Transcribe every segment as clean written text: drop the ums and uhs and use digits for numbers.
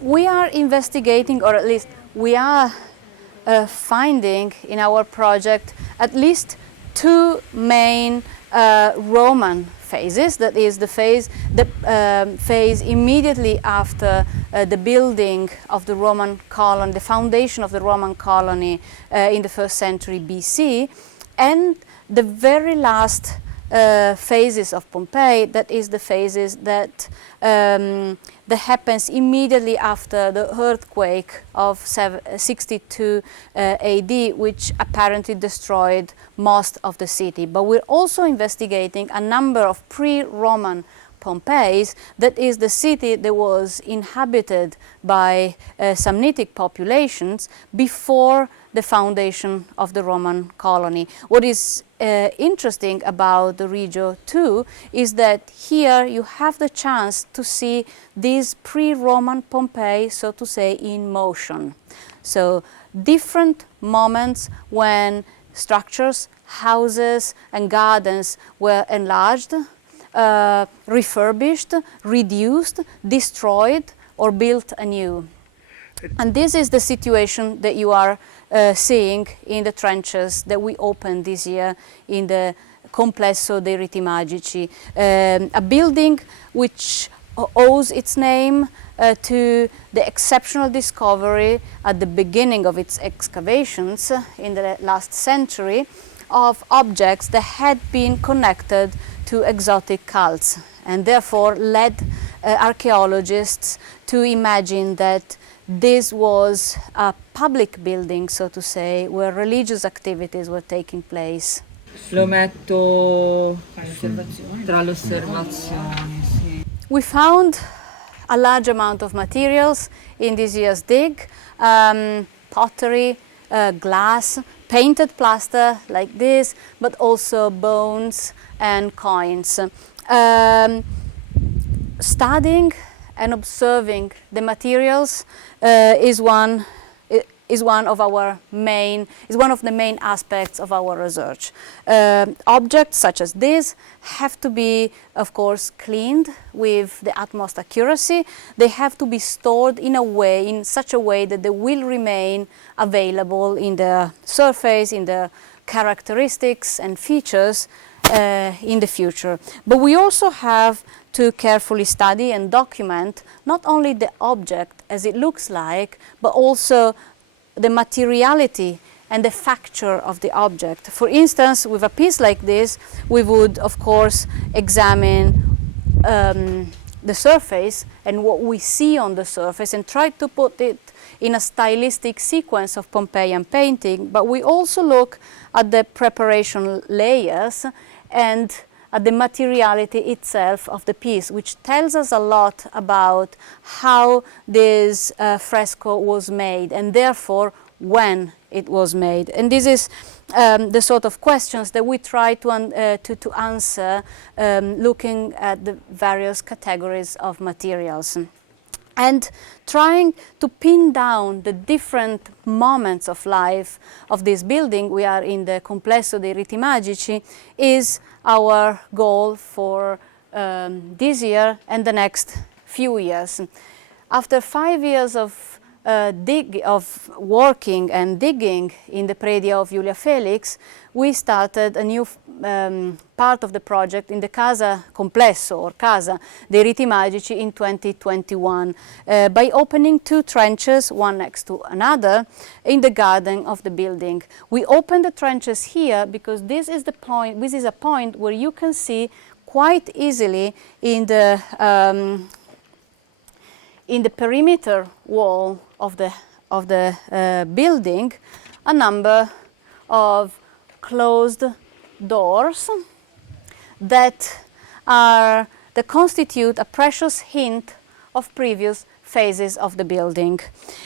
We are investigating, or at least we are finding in our project at least two main Roman phases. That is the phase immediately after the building of the Roman colony, the foundation of the Roman colony in the 1st century BC, and the very last phases of Pompeii, that is the phases that happens immediately after the earthquake of 62 AD, which apparently destroyed most of the city. But we're also investigating a number of pre-Roman Pompeiis, that is the city that was inhabited by Samnitic populations before the foundation of the Roman colony. What is interesting about the Regio too is that here you have the chance to see these pre-Roman Pompeii, so to say, in motion. So different moments when structures, houses and gardens were enlarged, refurbished, reduced, destroyed or built anew. And this is the situation that you are seeing in the trenches that we opened this year in the Complesso dei Riti Magici, a building which owes its name to the exceptional discovery at the beginning of its excavations in the last century of objects that had been connected to exotic cults, and therefore led archaeologists to imagine that this was a public building, so to say, where religious activities were taking place. Lo metto tra le osservazioni, sì. We found a large amount of materials in this year's dig, pottery, glass, painted plaster like this, but also bones and coins. Studying and observing the materials is one of the main aspects of our research. Objects such as this have to be, of course, cleaned with the utmost accuracy. They have to be stored in such a way that they will remain available in the surface, in the characteristics and features in the future. But we also have to carefully study and document not only the object as it looks like, but also the materiality and the facture of the object. For instance, with a piece like this, we would of course examine the surface and what we see on the surface and try to put it in a stylistic sequence of Pompeian painting, but we also look at the preparation layers and at the materiality itself of the piece, which tells us a lot about how this fresco was made and therefore when it was made. And this is the sort of questions that we try to answer looking at the various categories of materials. And trying to pin down the different moments of life of this building, we are in the Complesso dei Riti Magici, is our goal for this year and the next few years. After 5 years of working and digging in the Praedia of Julia Felix, we started a new part of the project in the Casa Complesso, or Casa dei Riti Magici, in 2021 by opening 2 trenches, one next to another, in the garden of the building. We opened the trenches here because this is a point where you can see quite easily in the perimeter wall of the building a number of closed doors that constitute a precious hint of previous phases of the building.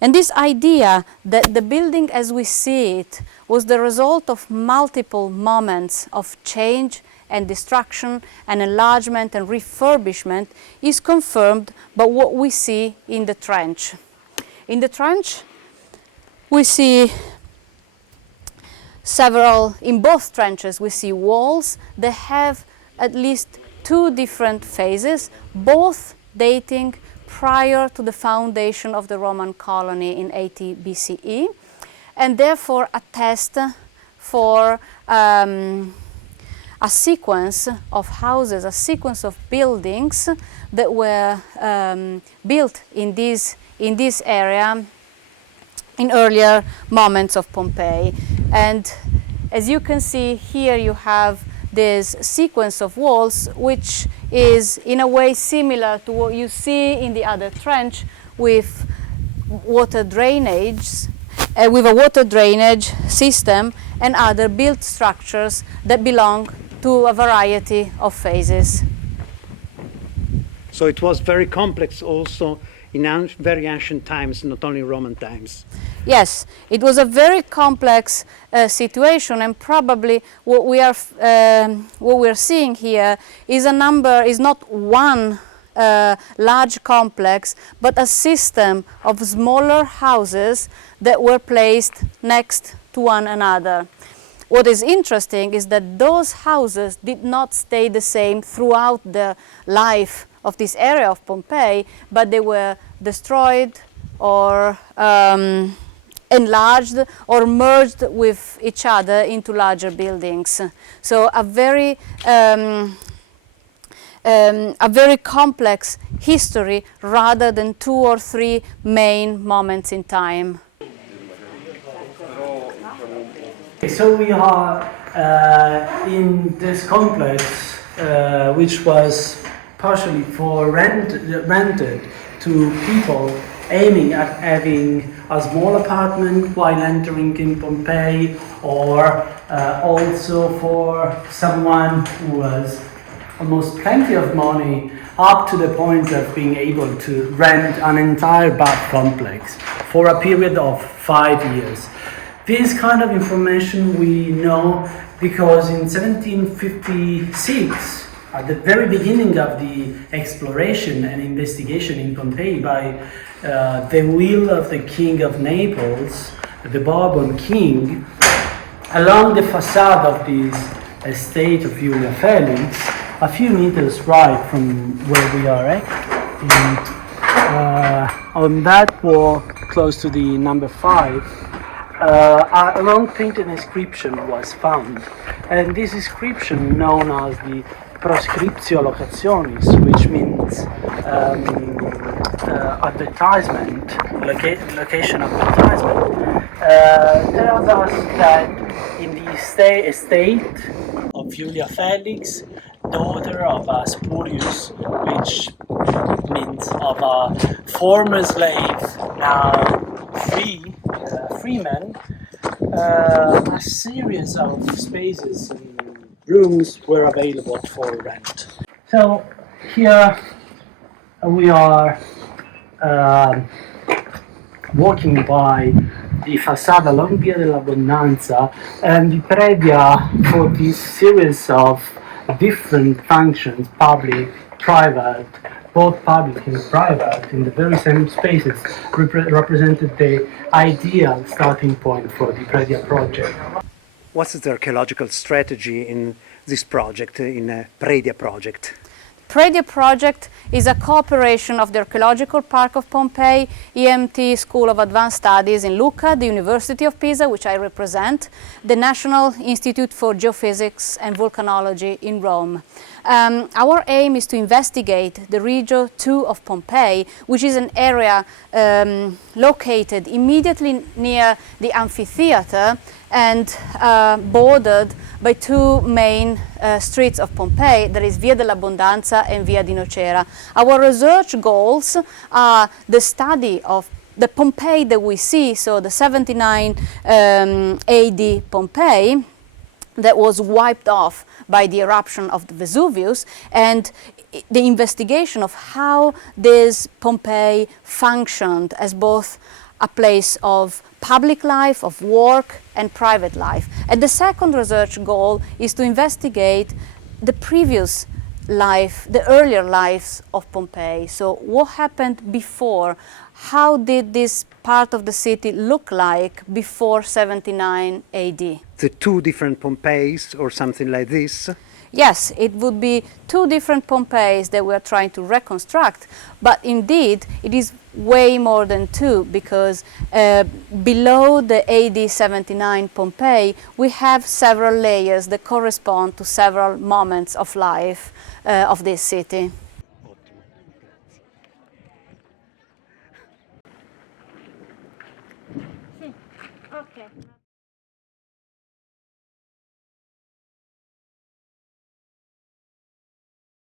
And this idea that the building as we see it was the result of multiple moments of change and destruction and enlargement and refurbishment is confirmed by what we see in the trench. In the trench we see in both trenches we see walls that have at least two different phases, both dating prior to the foundation of the Roman colony in 80 BCE, and therefore attest for a sequence of houses, a sequence of buildings that were built in this area in earlier moments of Pompeii. And as you can see here, you have this sequence of walls, which is in a way similar to what you see in the other trench with water drainage, with a water drainage system and other built structures that belong to a variety of phases. So it was very complex also in very ancient times, not only Roman times. Yes, it was a very complex situation, and probably what we are seeing here is not one large complex, but a system of smaller houses that were placed next to one another. What is interesting is that those houses did not stay the same throughout the life of this area of Pompeii, but they were destroyed or enlarged or merged with each other into larger buildings. So a very complex history rather than two or three main moments in time. So we are in this complex, which was partially rented to people aiming at having a small apartment while entering in Pompeii, or also for someone who has almost plenty of money up to the point of being able to rent an entire bath complex for a period of 5 years. This kind of information we know because in 1756, at the very beginning of the exploration and investigation in Pompeii by the will of the King of Naples, the Bourbon King, along the facade of this estate of Julia Felix, a few meters right from where we are at, and on that wall, close to the number 5, a long painted inscription was found, and this inscription, known as the Proscriptions, which means advertisement, location advertisement, tells us that in the estate of Julia Felix, daughter of Spurius, which means of a former slave, now freeman, a series of spaces and rooms were available for rent. So here we are walking by the facade along Via dell'Abbondanza and the Praedia for this series of different functions, public, private, both public and private, in the very same spaces, represented the ideal starting point for the Praedia Project. What's the archaeological strategy in this project, in Praedia Project? Praedia Project is a cooperation of the Archaeological Park of Pompei, IMT School of Advanced Studies in Lucca, the University of Pisa, which I represent, the National Institute for Geophysics and Volcanology in Rome. Our aim is to investigate the Regio II of Pompeii, which is an area located immediately near the amphitheater and bordered by two main streets of Pompeii, that is Via dell'Abbondanza and Via di Nocera. Our research goals are the study of the Pompeii that we see, so the 79 AD Pompeii that was wiped off by the eruption of the Vesuvius, and the investigation of how this Pompeii functioned as both a place of public life, of work, and private life. And the second research goal is to investigate the previous life, the earlier lives of Pompeii. So what happened before? How did this part of the city look like before 79 AD? The two different Pompeis or something like this? yes, it would be two different Pompeis that we are trying to reconstruct, but indeed it is way more than two, because below the AD 79 Pompeii we have several layers that correspond to several moments of life of this city. Ottimo, grazie. Okay.